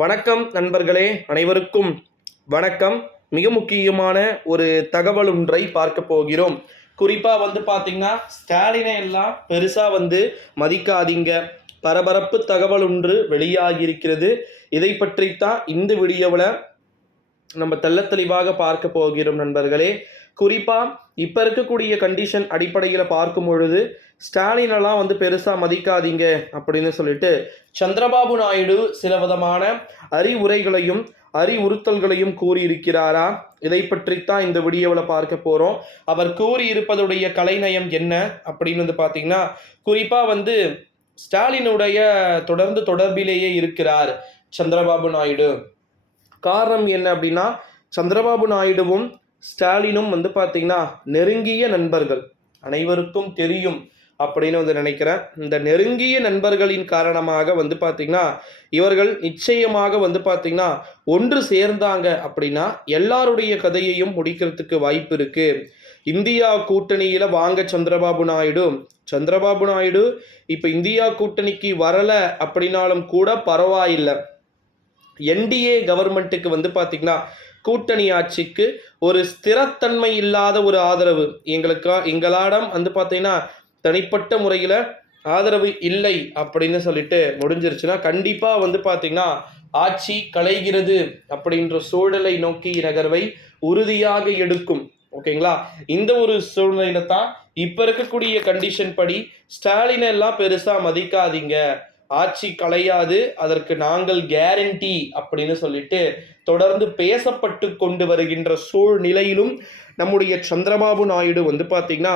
வணக்கம் நண்பர்களே, அனைவருக்கும் வணக்கம். மிக முக்கியமான ஒரு தகவல் ஒன்றை பார்க்க போகிறோம். குறிப்பாக பார்த்தீங்கன்னா ஸ்டாலினை எல்லாம் பெருசாக மதிக்காதீங்க. பரபரப்பு தகவல் ஒன்று வெளியாகியிருக்கிறது. இதை பற்றித்தான் இந்த வீடியோவில் நம்ம தெள்ளத்தெளிவாக பார்க்க போகிறோம் நண்பர்களே. குறிப்பாக இப்போ இருக்கக்கூடிய கண்டிஷன் அடிப்படையில் பார்க்கும் பொழுது ஸ்டாலினெல்லாம் பெருசாக மதிக்காதீங்க அப்படின்னு சொல்லிட்டு சந்திரபாபு நாயுடு சில விதமான அறிவுரைகளையும் அறிவுறுத்தல்களையும் கூறியிருக்கிறாரா? இதை பற்றித்தான் இந்த வீடியோவில் பார்க்க போகிறோம். அவர் கூறியிருப்பதுடைய கலைநயம் என்ன அப்படின்னு பார்த்தீங்கன்னா, குறிப்பாக ஸ்டாலினுடைய தொடர்பிலேயே இருக்கிறார் சந்திரபாபு நாயுடு. காரணம் என்ன அப்படின்னா, சந்திரபாபு நாயுடுவும் ஸ்டாலினும் பார்த்தீங்கன்னா நெருங்கிய நண்பர்கள், அனைவருக்கும் தெரியும் அப்படின்னு நினைக்கிறேன். இந்த நெருங்கிய நண்பர்களின் காரணமாக பார்த்தீங்கன்னா இவர்கள் நிச்சயமாக பார்த்தீங்கன்னா ஒன்று சேர்ந்தாங்க அப்படின்னா எல்லாருடைய கதையையும் முடிக்கிறதுக்கு வாய்ப்பு இருக்கு. இந்தியா கூட்டணியில வாங்க சந்திரபாபு நாயுடு இப்போ இந்தியா கூட்டணிக்கு வரல அப்படின்னாலும் கூட பரவாயில்லை. என்டிஏ கவர்மெண்ட்டுக்கு பார்த்தீங்கன்னா கூட்டணி ஆட்சிக்கு ஒரு ஸ்திரத்தன்மை இல்லாத ஒரு ஆதரவு எங்களாடம் பார்த்தீங்கன்னா தனிப்பட்ட முறையில் ஆதரவு இல்லை அப்படின்னு சொல்லிட்டு முடிஞ்சிருச்சுன்னா கண்டிப்பாக பார்த்தீங்கன்னா ஆட்சி கலைகிறது அப்படின்ற சூழலை நோக்கி நகர்வை உறுதியாக எடுக்கும். ஓகேங்களா? இந்த ஒரு சூழ்நிலையில தான் இப்போ இருக்கக்கூடிய கண்டிஷன் படி ஸ்டாலினை எல்லாம் பெருசாக மதிக்காதீங்க, ஆட்சி கலையாது, அதற்கு நாங்கள் கேரண்டி அப்படின்னு சொல்லிட்டு தொடர்ந்து பேசப்பட்டு கொண்டு வருகின்ற சூழ்நிலையிலும் நம்முடைய சந்திரபாபு நாயுடு பார்த்தீங்கன்னா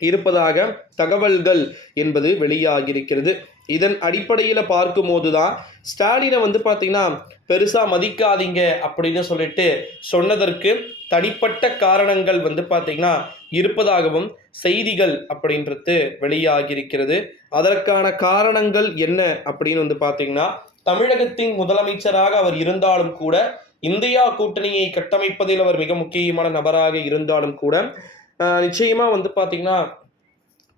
இருப்பதாக தகவல்கள் என்பது வெளியாகியிருக்கிறது. இதன் அடிப்படையில் பார்க்கும்போது தான் ஸ்டாலினை பார்த்தீங்கன்னா பெருசாக மதிக்காதீங்க அப்படின்னு சொல்லிட்டு சொன்னதற்கு தனிப்பட்ட காரணங்கள் பார்த்தீங்கன்னா இருப்பதாகவும் செய்திகள் அப்படின்றது வெளியாகியிருக்கிறது. அதற்கான காரணங்கள் என்ன அப்படின்னு பார்த்தீங்கன்னா, தமிழகத்தின் முதலமைச்சராக அவர் இருந்தாலும் கூட, இந்தியா கூட்டணியை கட்டமைப்பதில் அவர் மிக முக்கியமான நபராக இருந்தாலும் கூட நிச்சயமாக பார்த்தீங்கன்னா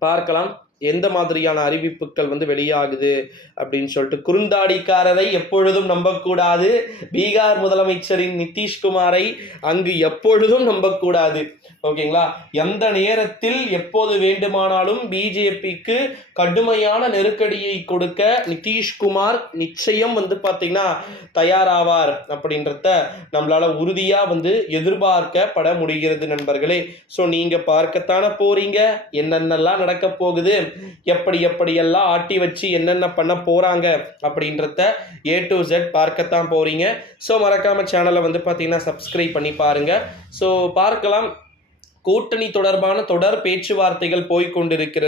பார்க்கலாம் எந்த மாதிரியான அறிவிப்புகள் வெளியாகுது அப்படின்னு சொல்லிட்டு. குறுந்தாடிக்காரரை எப்பொழுதும் நம்பக்கூடாது, பீகார் முதலமைச்சரின் நிதிஷ்குமாரை அங்கு எப்பொழுதும் நம்பக்கூடாது. ஓகேங்களா? எந்த நேரத்தில் எப்போது வேண்டுமானாலும் பிஜேபிக்கு கடுமையான நெருக்கடியை கொடுக்க நிதிஷ்குமார் நிச்சயம் பார்த்தீங்கன்னா தயாராவார் அப்படின்றத நம்மளால உறுதியா எதிர்பார்க்கப்பட முடிகிறது நண்பர்களே. ஸோ நீங்க பார்க்கத்தானே போறீங்க என்னென்னலாம் நடக்க போகுது, எப்படியெல்லாம் ஆட்டி வச்சு என்னென்ன பண்ண போறாங்க அப்படின்றத A to Z பார்க்கத்தான் போறீங்க. ஸோ மறக்காம சேனலை பார்த்தீங்கன்னா சப்ஸ்கிரைப் பண்ணி பாருங்க. ஸோ பார்க்கலாம், கூட்டணி தொடர்பான தொடர் பேச்சுவார்த்தைகள் போய்கொண்டிருக்கிறது.